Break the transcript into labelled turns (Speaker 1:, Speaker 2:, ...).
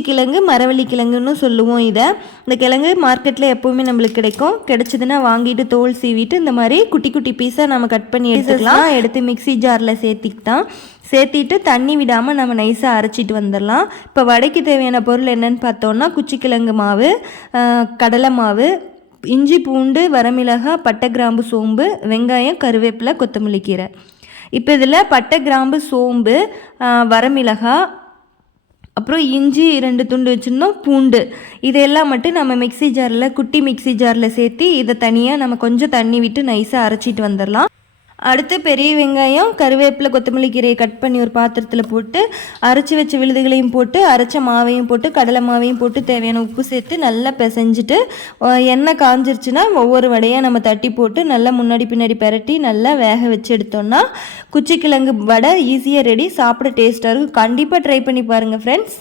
Speaker 1: கிழங்கு மரவள்ளி கிழங்குன்னு சொல்லுவோம் இதை. இந்த கிழங்கு மார்க்கெட்டில் எப்போவுமே நம்மளுக்கு கிடைக்கும். கிடைச்சதுன்னா வாங்கிட்டு தோல் சீவிட்டு இந்த மாதிரி குட்டி குட்டி பீஸாக நம்ம கட் பண்ணி எடுத்துக்கலாம். எடுத்து மிக்ஸி ஜாரில் சேர்த்திக்கிட்டான். சேர்த்திட்டு தண்ணி விடாமல் நம்ம நைஸாக அரைச்சிட்டு வந்துடலாம். இப்போ வடைக்கு தேவையான பொருள் என்னன்னு பார்த்தோன்னா குச்சிக்கிழங்கு மாவு கடலை மாவு இஞ்சி பூண்டு வரமிளகாய் பட்டை கிராம்பு சோம்பு வெங்காயம் கருவேப்பிலை கொத்தமல்லி கீரை. இப்போ இதில் பட்டை கிராம்பு சோம்பு ஆஹ், வரமிளகாய் அப்புறம் இஞ்சி ரெண்டு துண்டு வச்சுருந்தோம் பூண்டு. இதெல்லாம் மட்டும் நம்ம மிக்ஸி ஜாரில் குட்டி மிக்ஸி ஜாரில் சேர்த்து இதை தனியாக நம்ம கொஞ்சம் தண்ணி விட்டு நைஸாக அரைச்சிட்டு வந்துடலாம் அடுத்து பெரிய வெங்காயம் கருவேப்பிலை கொத்தமல்லி கீரையை கட் பண்ணி ஒரு பாத்திரத்தில் போட்டு அரைச்சி வச்ச விழுதுகளையும் போட்டு அரைச்ச மாவையும் போட்டு கடலை மாவையும் போட்டு தேவையான உப்பு சேர்த்து நல்லா பிசைஞ்சிட்டு எண்ணெய் காஞ்சிருச்சுன்னா ஒவ்வொரு வடையாக நம்ம தட்டி போட்டு நல்லா முன்னாடி பின்னாடி பரட்டி நல்லா வேக வச்சு எடுத்தோம்னா குச்சிக்கிழங்கு வடை ஈஸியாக ரெடி சாப்பிட டேஸ்ட்டாக இருக்கும். கண்டிப்பாக ட்ரை பண்ணி பாருங்கள் ஃப்ரெண்ட்ஸ்